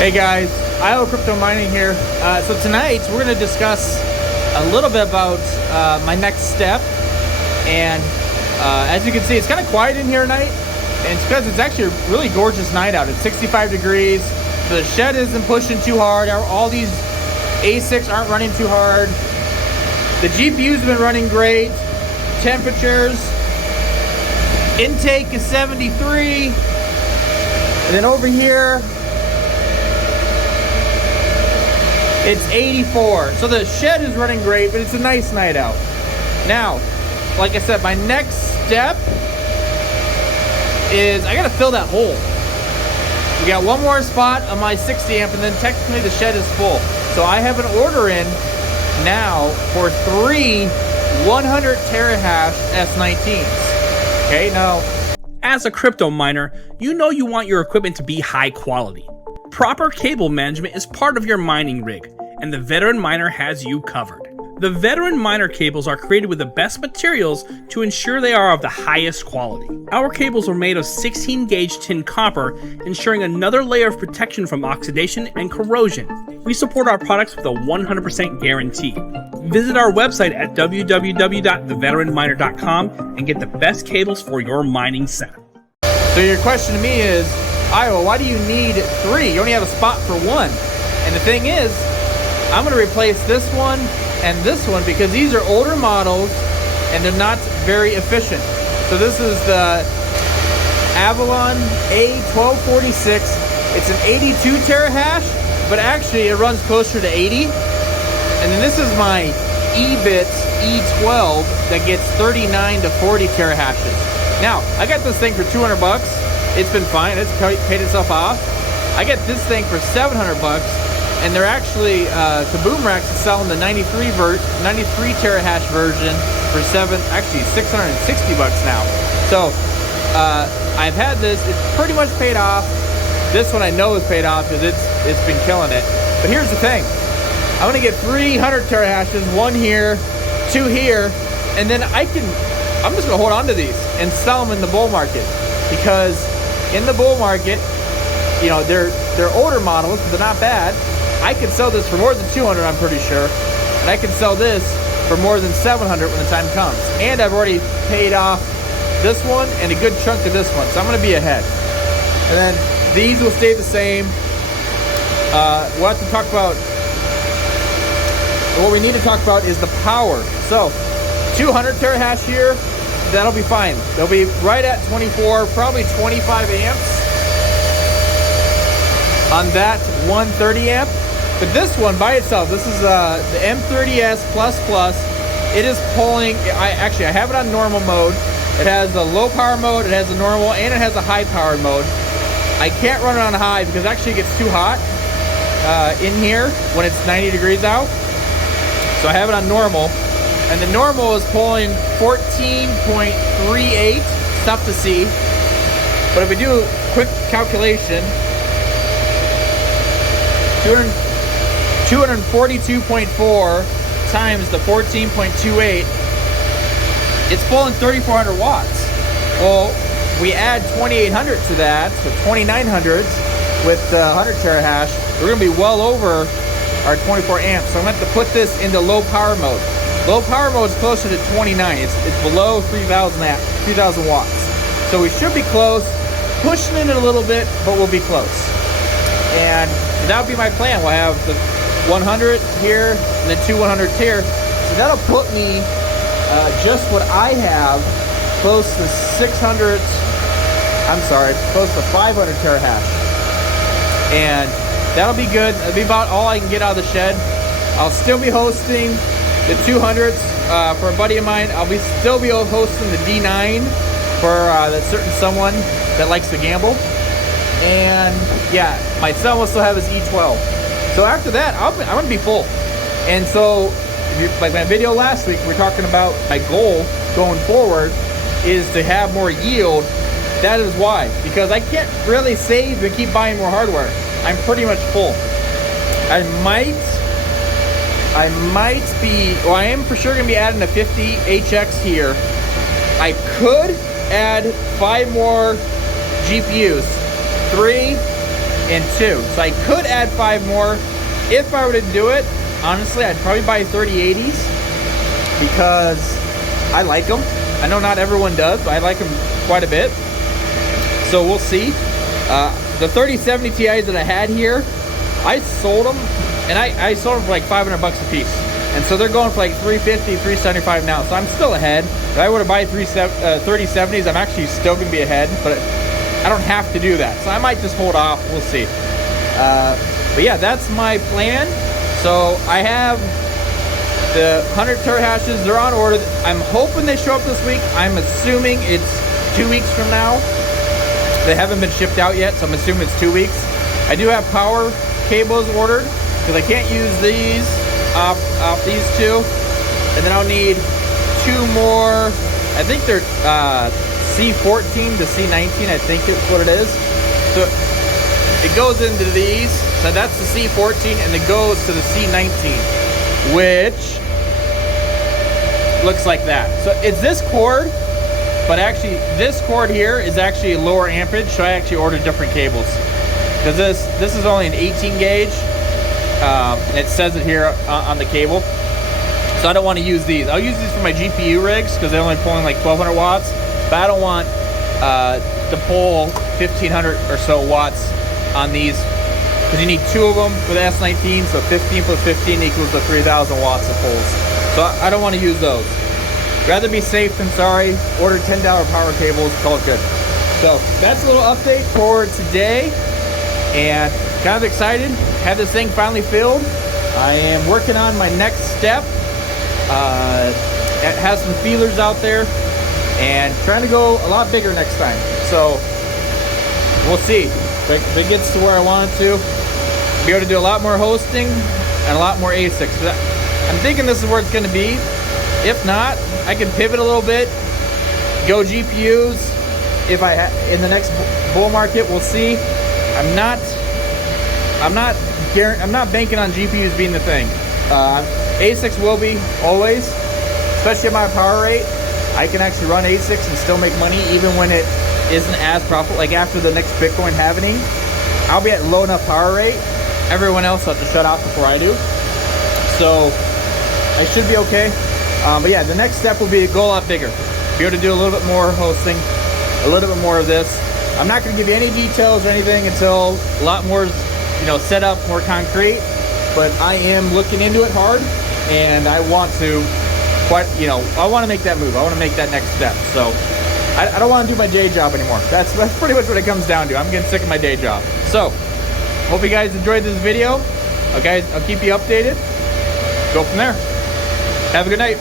Hey guys, IO Crypto Mining here. So tonight we're going to discuss a little bit about my next step. And as you can see, it's kind of quiet in here tonight. And it's because it's actually a really gorgeous night out. It's 65 degrees. The shed isn't pushing too hard. All these Asics aren't running too hard. The GPU's been running great. Temperatures. Intake is 73. And then over here, it's 84. So the shed is running great, but it's a nice night out. Now, like I said, my next step is I gotta fill that hole. We got one more spot on my 60 amp, and then technically the shed is full. So I have an order in now for 3 100 terahash S19s. Okay, now, as a crypto miner, you know you want your equipment to be high quality. Proper cable management is part of your mining rig, and the Veteran Miner has you covered. The Veteran Miner cables are created with the best materials to ensure they are of the highest quality. Our cables are made of 16 gauge tin copper, ensuring another layer of protection from oxidation and corrosion. We support our products with a 100% guarantee. Visit our website at www.theveteranminer.com and get the best cables for your mining setup. So your question to me is, Iowa, why do you need 3? You only have a spot for 1. And the thing is, I'm going to replace this one and this one because these are older models and they're not very efficient. So this is the Avalon A1246. It's an 82 terahash, but actually it runs closer to 80. And then this is my eBit E12 that gets 39 to 40 terahashes. Now, I got this thing for 200 bucks. It's been fine. It's paid itself off. I get this thing for 700 bucks, and they're actually KaboomRacks is selling the 93 terahash version for actually 660 bucks now. So I've had this. It's pretty much paid off. This one I know is paid off because it's been killing it. But here's the thing: I'm gonna get 300 terahashes, 1 here, 2 here, and then I'm just gonna hold on to these and sell them in the bull market, because in the bull market, you know, they're older models, but they're not bad. I could sell this for more than 200, I'm pretty sure, and I can sell this for more than 700 when the time comes. And I've already paid off this one and a good chunk of this one, so I'm gonna be ahead. And then these will stay the same. We'll have to talk about, what we need to talk about is the power. So 200 terahash here, that'll be fine. They'll be right at 24, probably 25 amps on that 130 amp. But this one by itself, this is the M30S++. It is pulling, I have it on normal mode. It has a low power mode, it has a normal, and it has a high power mode. I can't run it on high because actually it gets too hot in here when it's 90 degrees out. So I have it on normal. And the normal is pulling 14.38, tough to see. But if we do a quick calculation, 242.4 times the 14.28, it's pulling 3,400 watts. Well, we add 2,800 to that, so 2,900 with 100 terahash, we're gonna be well over our 24 amps. So I'm gonna have to put this into low power mode. Low power mode is closer to 29. It's below 3,000 watts. So we should be close, pushing it a little bit, but we'll be close. And that'll be my plan. We'll have the 100 here and then 2 100s here. So that'll put me just what I have, close to 600, close to 500 terahash. And that'll be good. That'll be about all I can get out of the shed. I'll still be hosting the 200s for a buddy of mine. I'll still be hosting the D9 for that certain someone that likes to gamble. And yeah, my son will still have his E12. So after that, I'm gonna be full. And so, like my video last week, we're talking about my goal going forward is to have more yield. That is why, because I can't really save and keep buying more hardware. I'm pretty much full. I am for sure gonna be adding a 50 HX here. I could add 5 more GPUs, 3 and 2. So I could add 5 more. If I were to do it, honestly, I'd probably buy 3080s because I like them. I know not everyone does, but I like them quite a bit. So we'll see. The 3070 Ti's that I had here, I sold them, and I sold them for like 500 bucks a piece. And so they're going for like 350, 375 now. So I'm still ahead. If I were to buy 3070s, I'm actually still gonna be ahead, but I don't have to do that. So I might just hold off, we'll see. But yeah, that's my plan. So I have the 100 terahashes, they're on order. I'm hoping they show up this week. I'm assuming it's 2 weeks from now. They haven't been shipped out yet, so I'm assuming it's 2 weeks. I do have power cables ordered because I can't use these off these 2. And then I'll need 2 more. I think they're C14 to C19, I think is what it is. So it goes into these. So that's the C14 and it goes to the C19, which looks like that. So it's this cord, but actually this cord here is actually lower amperage, so I actually ordered different cables. Because this is only an 18 gauge, and it says it here on the cable. So I don't want to use these. I'll use these for my GPU rigs because they're only pulling like 1200 watts, but I don't want to pull 1500 or so watts on these, because you need 2 of them with the S19, so 15 plus 15 equals the 3000 watts of pulls. So I don't want to use those. Rather be safe than sorry. Order $10 power cables, call it good. So that's a little update for today, and kind of excited. Have this thing finally filled. I am working on my next step. It has some feelers out there, and trying to go a lot bigger next time. So we'll see. If it gets to where I want it to, be able to do a lot more hosting and a lot more Asics. I'm thinking this is where it's going to be. If not, I can pivot a little bit, go GPUs. If in the next bull market, we'll see. I'm not banking on GPUs being the thing. Asics will be always, especially at my power rate. I can actually run Asics and still make money even when it isn't as profitable. Like after the next Bitcoin halving, I'll be at low enough power rate. Everyone else will have to shut off before I do. So I should be okay. But yeah, the next step will be to go a lot bigger. Be able to do a little bit more hosting, a little bit more of this. I'm not going to give you any details or anything until a lot more, set up, more concrete. But I am looking into it hard, and I want to, I want to make that move. I want to make that next step. So I don't want to do my day job anymore. That's pretty much what it comes down to. I'm getting sick of my day job. So hope you guys enjoyed this video. Okay, I'll keep you updated. Go from there. Have a good night.